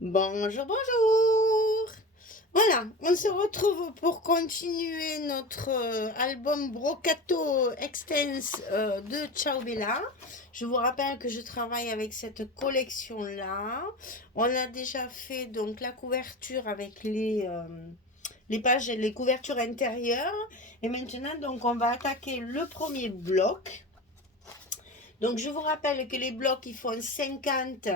Bonjour, bonjour. Voilà, on se retrouve pour continuer notre album Brocato Extense de Ciao Bella. Je vous rappelle que je travaille avec cette collection-là. On a déjà fait donc la couverture avec les pages et les couvertures intérieures. Et maintenant, donc, on va attaquer le premier bloc. Donc, je vous rappelle que les blocs, ils font 50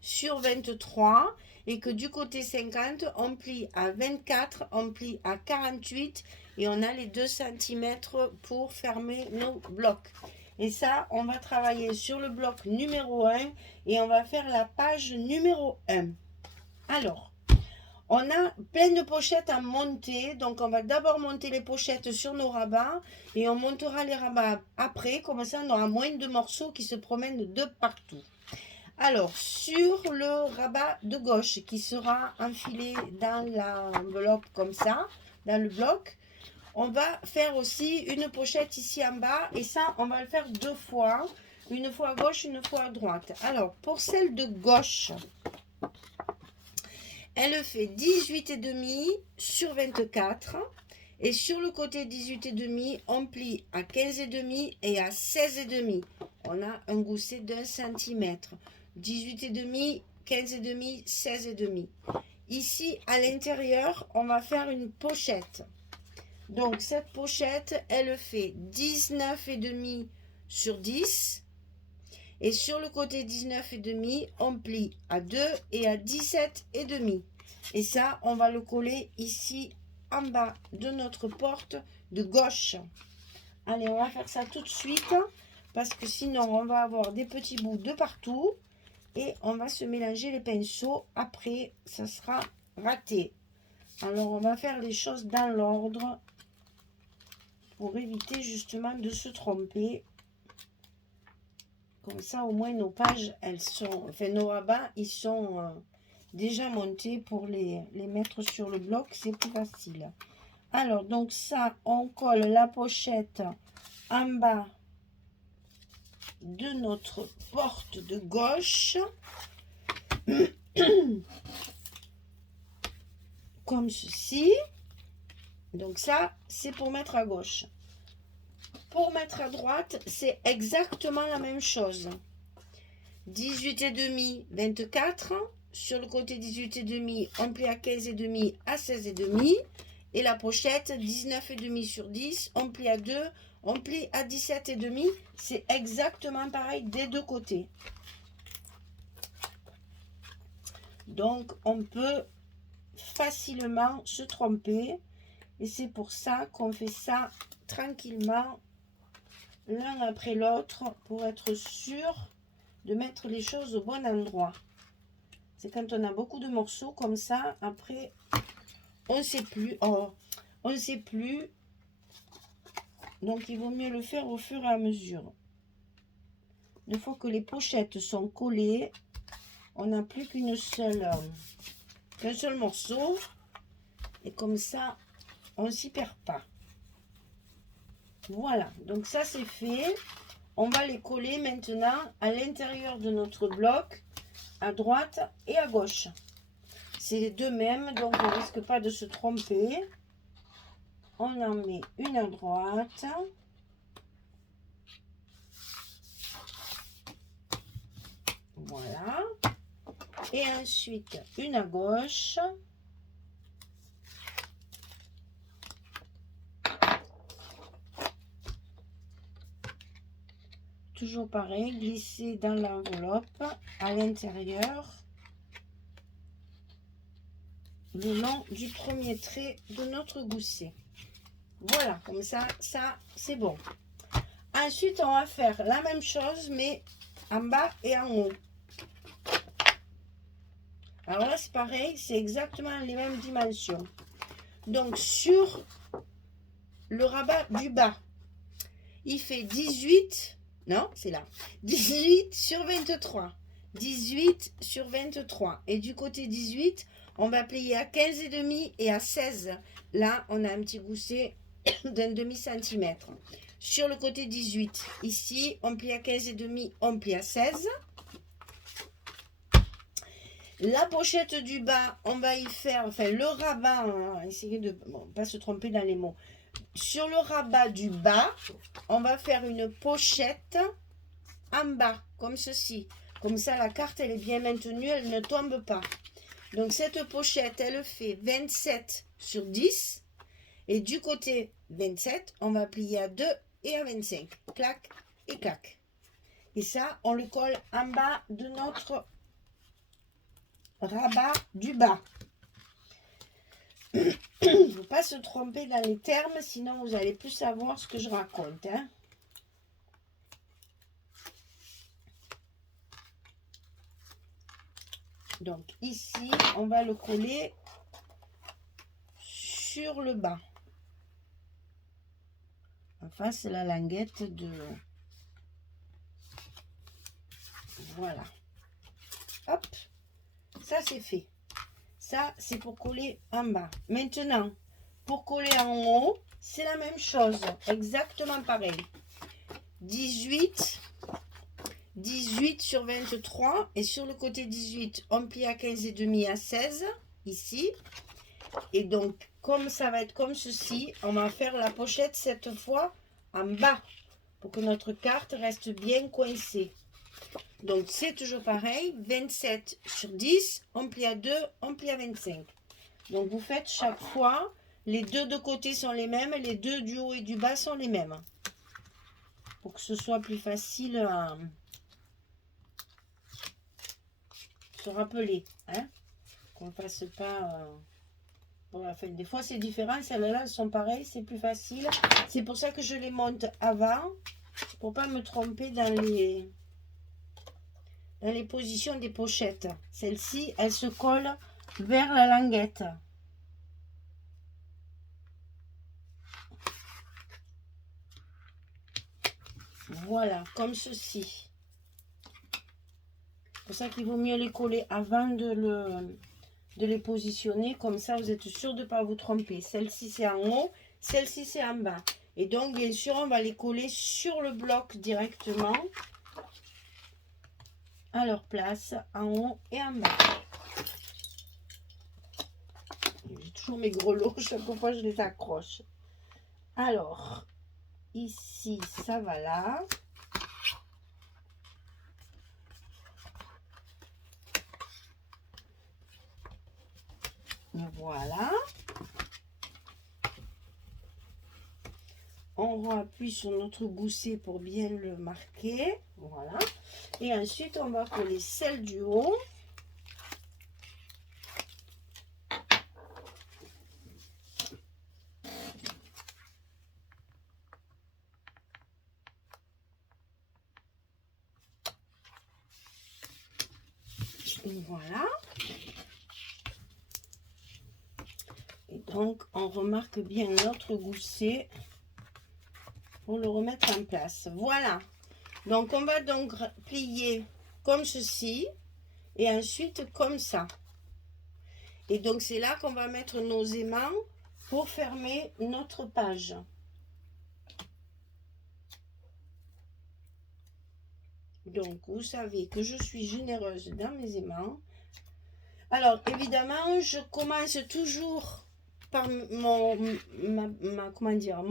sur 23 et que du côté 50, on plie à 24, on plie à 48 et on a les 2 cm pour fermer nos blocs. Et ça, on va travailler sur le bloc numéro 1 et on va faire la page numéro 1. Alors, on a plein de pochettes à monter, donc on va d'abord monter les pochettes sur nos rabats et on montera les rabats après, comme ça on aura moins de morceaux qui se promènent de partout. Alors, sur le rabat de gauche qui sera enfilé dans l'enveloppe comme ça, dans le bloc, on va faire aussi une pochette ici en bas et ça on va le faire 2 fois, une fois à gauche, une fois à droite. Alors, pour celle de gauche, elle fait 18,5 sur 24. Et sur le côté 18,5, on plie à 15,5 et à 16,5. On a un gousset d'1 cm. 18,5, 15,5, 16,5. Ici, à l'intérieur, on va faire une pochette. Donc, cette pochette, elle fait 19,5 sur 10. Et sur le côté 19,5, on plie à 2 et à 17,5. Et ça, on va le coller ici en bas de notre porte de gauche. Allez, on va faire ça tout de suite parce que sinon, on va avoir des petits bouts de partout et on va se mélanger les pinceaux. Après, ça sera raté. Alors, on va faire les choses dans l'ordre pour éviter justement de se tromper. Comme ça, au moins, nos pages, elles sont... Enfin, nos rabats, ils sont déjà montés pour les mettre sur le bloc. C'est plus facile. Alors, donc ça, on colle la pochette en bas de notre porte de gauche. Comme ceci. Donc ça, c'est pour mettre à gauche. Pour mettre à droite, c'est exactement la même chose. 18,5, 24. Sur le côté 18,5, on plie à 15,5 à 16,5. Et la pochette, 19,5 sur 10, on plie à 2, on plie à 17,5. C'est exactement pareil des deux côtés. Donc, on peut facilement se tromper. Et c'est pour ça qu'on fait ça tranquillement, l'un après l'autre, pour être sûr de mettre les choses au bon endroit. C'est quand on a beaucoup de morceaux comme ça, après, on ne sait plus. Oh, on ne sait plus. Donc, il vaut mieux le faire au fur et à mesure. Une fois que les pochettes sont collées, on n'a plus qu'un seul morceau. Et comme ça, on ne s'y perd pas. Voilà, donc ça c'est fait. On va les coller maintenant à l'intérieur de notre bloc, à droite et à gauche. C'est les deux mêmes, donc on ne risque pas de se tromper. On en met une à droite. Voilà. Et ensuite une à gauche. Toujours pareil, glisser dans l'enveloppe à l'intérieur le long du premier trait de notre gousset. Voilà, comme ça c'est bon. Ensuite, on va faire la même chose, mais en bas et en haut. Alors là, c'est pareil, c'est exactement les mêmes dimensions. Donc, sur le rabat du bas, il fait 18, non, c'est là, 18 sur 23. 18 sur 23. Et du côté 18, on va plier à 15,5 et à 16. Là, on a un petit gousset d'un demi-centimètre. Sur le côté 18, ici, on plie à 15,5, on plie à 16. La pochette du bas, on va y faire, enfin le rabat, hein, essayez de bon, pas se tromper dans les mots. Sur le rabat du bas, on va faire une pochette en bas, comme ceci. Comme ça, la carte, elle est bien maintenue, elle ne tombe pas. Donc, cette pochette, elle fait 27 sur 10. Et du côté 27, on va plier à 2 et à 25. Clac et clac. Et ça, on le colle en bas de notre rabat du bas. Il ne faut pas se tromper dans les termes, sinon vous allez plus savoir ce que je raconte. Hein. Donc ici, on va le coller sur le bas. Enfin, c'est la languette de... Voilà. Hop, ça c'est fait. Ça, c'est pour coller en bas. Maintenant, pour coller en haut, c'est la même chose. Exactement pareil. 18 sur 23. Et sur le côté 18, on plie à 15,5 à 16. Ici. Et donc, comme ça va être comme ceci, on va faire la pochette cette fois en bas. Pour que notre carte reste bien coincée. Donc, c'est toujours pareil. 27 sur 10, on plie à 2, on plie à 25. Donc, vous faites chaque fois, les deux de côté sont les mêmes, les deux du haut et du bas sont les mêmes. Pour que ce soit plus facile à se rappeler. Hein? Qu'on ne fasse pas... Bon, enfin, des fois, c'est différent. Celles-là, elles sont pareilles, c'est plus facile. C'est pour ça que je les monte avant, pour ne pas me tromper dans les positions des pochettes. Celle-ci, elle se colle vers la languette. Voilà, comme ceci. C'est pour ça qu'il vaut mieux les coller avant de les positionner. Comme ça, vous êtes sûr de ne pas vous tromper. Celle-ci, c'est en haut. Celle-ci, c'est en bas. Et donc, bien sûr, on va les coller sur le bloc directement. À leur place, en haut et en bas. J'ai toujours mes grelots, chaque fois je les accroche. Alors, ici, ça va là. Voilà. On appuie sur notre gousset pour bien le marquer. Voilà. Et ensuite, on va coller celle du haut. Voilà. Et donc, on remarque bien notre gousset pour le remettre en place. Voilà. Donc, on va donc plier comme ceci et ensuite comme ça. Et donc, c'est là qu'on va mettre nos aimants pour fermer notre page. Donc, vous savez que je suis généreuse dans mes aimants. Alors, évidemment, je commence toujours par mon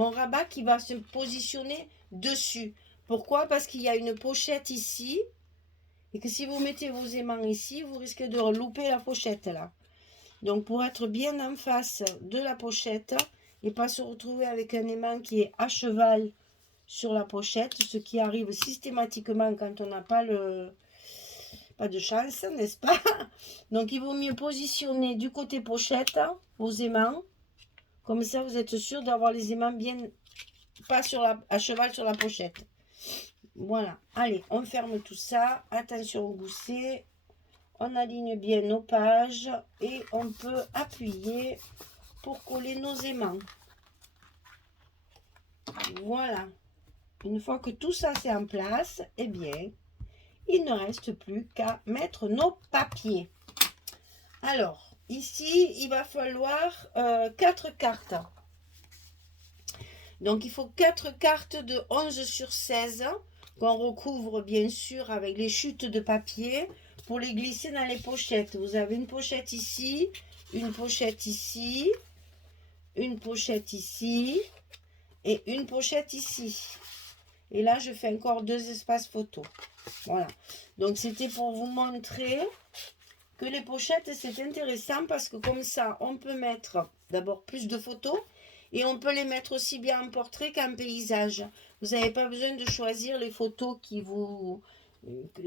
rabat qui va se positionner dessus. Pourquoi? Parce qu'il y a une pochette ici. Et que si vous mettez vos aimants ici, vous risquez de louper la pochette là. Donc, pour être bien en face de la pochette et pas se retrouver avec un aimant qui est à cheval sur la pochette, ce qui arrive systématiquement quand on n'a pas de chance, n'est-ce pas? Donc, il vaut mieux positionner du côté pochette vos aimants. Comme ça, vous êtes sûr d'avoir les aimants bien, pas à cheval sur la pochette. Voilà. Allez, on ferme tout ça. Attention au gousset. On aligne bien nos pages et on peut appuyer pour coller nos aimants. Voilà. Une fois que tout ça c'est en place, eh bien, il ne reste plus qu'à mettre nos papiers. Alors, ici, il va falloir 4 cartes. Donc, il faut 4 cartes de 11 sur 16 qu'on recouvre bien sûr avec les chutes de papier pour les glisser dans les pochettes. Vous avez une pochette ici, une pochette ici, une pochette ici et une pochette ici. Et là, je fais encore 2 espaces photos. Voilà. Donc, c'était pour vous montrer que les pochettes, c'est intéressant parce que comme ça, on peut mettre d'abord plus de photos et on peut les mettre aussi bien en portrait qu'en paysage. Vous n'avez pas besoin de choisir les photos qui vous...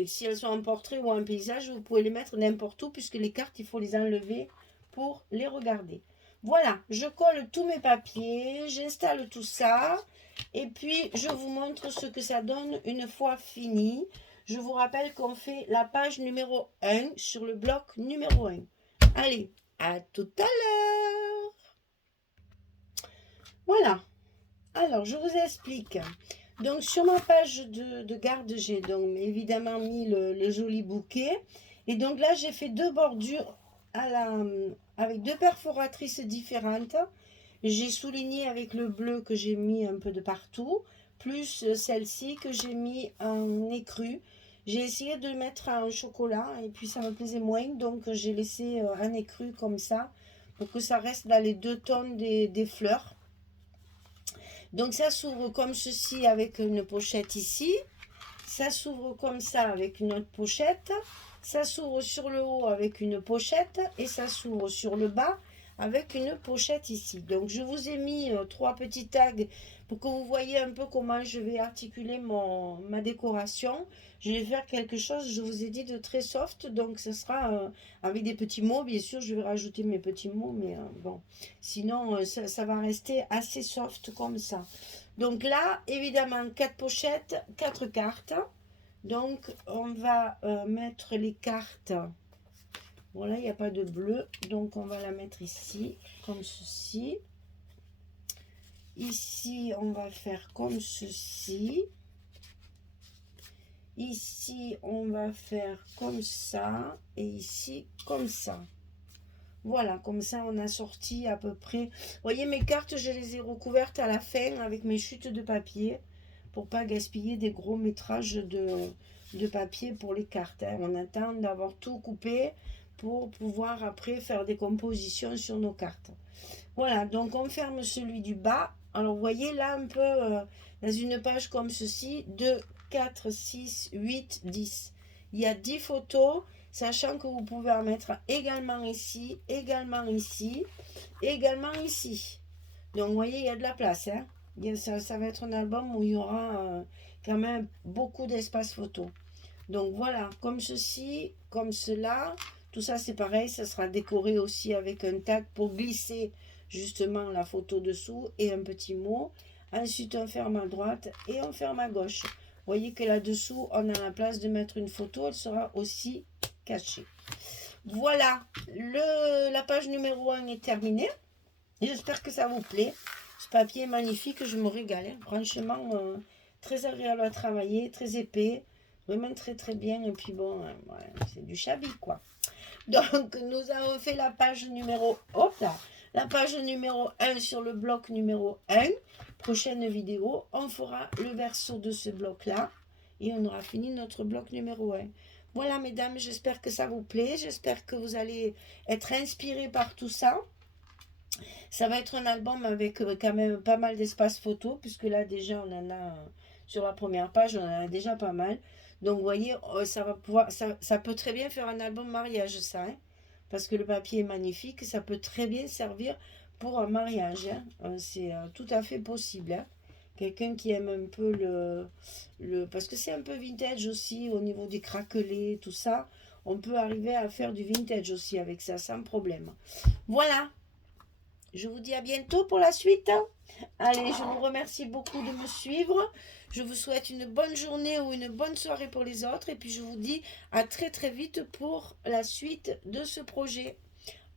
Si elles sont en portrait ou en paysage, vous pouvez les mettre n'importe où puisque les cartes, il faut les enlever pour les regarder. Voilà, je colle tous mes papiers, j'installe tout ça et puis je vous montre ce que ça donne une fois fini. Je vous rappelle qu'on fait la page numéro 1 sur le bloc numéro 1. Allez, à tout à l'heure. Voilà. Alors, je vous explique. Donc, sur ma page de garde, j'ai donc évidemment mis le joli bouquet. Et donc là, j'ai fait 2 bordures avec 2 perforatrices différentes. J'ai souligné avec le bleu que j'ai mis un peu de partout, plus celle-ci que j'ai mis en écru. J'ai essayé de le mettre en chocolat et puis ça me plaisait moins, donc j'ai laissé en écru comme ça pour que ça reste dans les 2 tons des fleurs. Donc ça s'ouvre comme ceci avec une pochette ici, ça s'ouvre comme ça avec une autre pochette, ça s'ouvre sur le haut avec une pochette et ça s'ouvre sur le bas avec une pochette ici. Donc je vous ai mis 3 petits tags pour que vous voyez un peu comment je vais articuler ma décoration. Je vais faire quelque chose, je vous ai dit, de très soft, donc ce sera avec des petits mots. Bien sûr, je vais rajouter mes petits mots, mais bon, sinon ça va rester assez soft comme ça. Donc là, évidemment, 4 pochettes, 4 cartes. Donc on va mettre les cartes. Voilà, il n'y a pas de bleu, donc on va la mettre ici, comme ceci. Ici, on va faire comme ceci. Ici, on va faire comme ça. Et ici, comme ça. Voilà, comme ça, on a sorti à peu près... Vous voyez, mes cartes, je les ai recouvertes à la fin avec mes chutes de papier pour pas gaspiller des gros métrages de papier pour les cartes. Hein. On attend d'avoir tout coupé pour pouvoir après faire des compositions sur nos cartes. Voilà, donc on ferme celui du bas. Alors, vous voyez là un peu dans une page comme ceci, 2, 4, 6, 8, 10. Il y a 10 photos, sachant que vous pouvez en mettre également ici, également ici, également ici. Donc, vous voyez, il y a de la place. Hein. Ça va être un album où il y aura quand même beaucoup d'espace photo. Donc, voilà, comme ceci, comme cela. Tout ça, c'est pareil, ça sera décoré aussi avec un tag pour glisser justement la photo dessous et un petit mot. Ensuite, on ferme à droite et on ferme à gauche. Vous voyez que là-dessous, on a la place de mettre une photo. Elle sera aussi cachée. Voilà, la page numéro 1 est terminée. J'espère que ça vous plaît. Ce papier est magnifique, je me régale. Hein. Franchement, très agréable à travailler, très épais. Vraiment très très bien. Et puis bon, ouais, c'est du chablis quoi. Donc, nous avons fait la page numéro... Hop là, la page numéro 1 sur le bloc numéro 1. Prochaine vidéo, on fera le verso de ce bloc-là. Et on aura fini notre bloc numéro 1. Voilà, mesdames, j'espère que ça vous plaît. J'espère que vous allez être inspirés par tout ça. Ça va être un album avec quand même pas mal d'espace photo. Puisque là, déjà, on en a... Sur la première page, on en a déjà pas mal. Donc, vous voyez, ça peut très bien faire un album mariage, ça. Hein, parce que le papier est magnifique. Ça peut très bien servir pour un mariage. Hein. C'est tout à fait possible. Hein. Quelqu'un qui aime un peu parce que c'est un peu vintage aussi, au niveau des craquelés, tout ça. On peut arriver à faire du vintage aussi avec ça, sans problème. Voilà. Je vous dis à bientôt pour la suite. Allez, je vous remercie beaucoup de me suivre. Je vous souhaite une bonne journée ou une bonne soirée pour les autres. Et puis je vous dis à très très vite pour la suite de ce projet.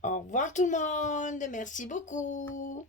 Au revoir tout le monde. Merci beaucoup.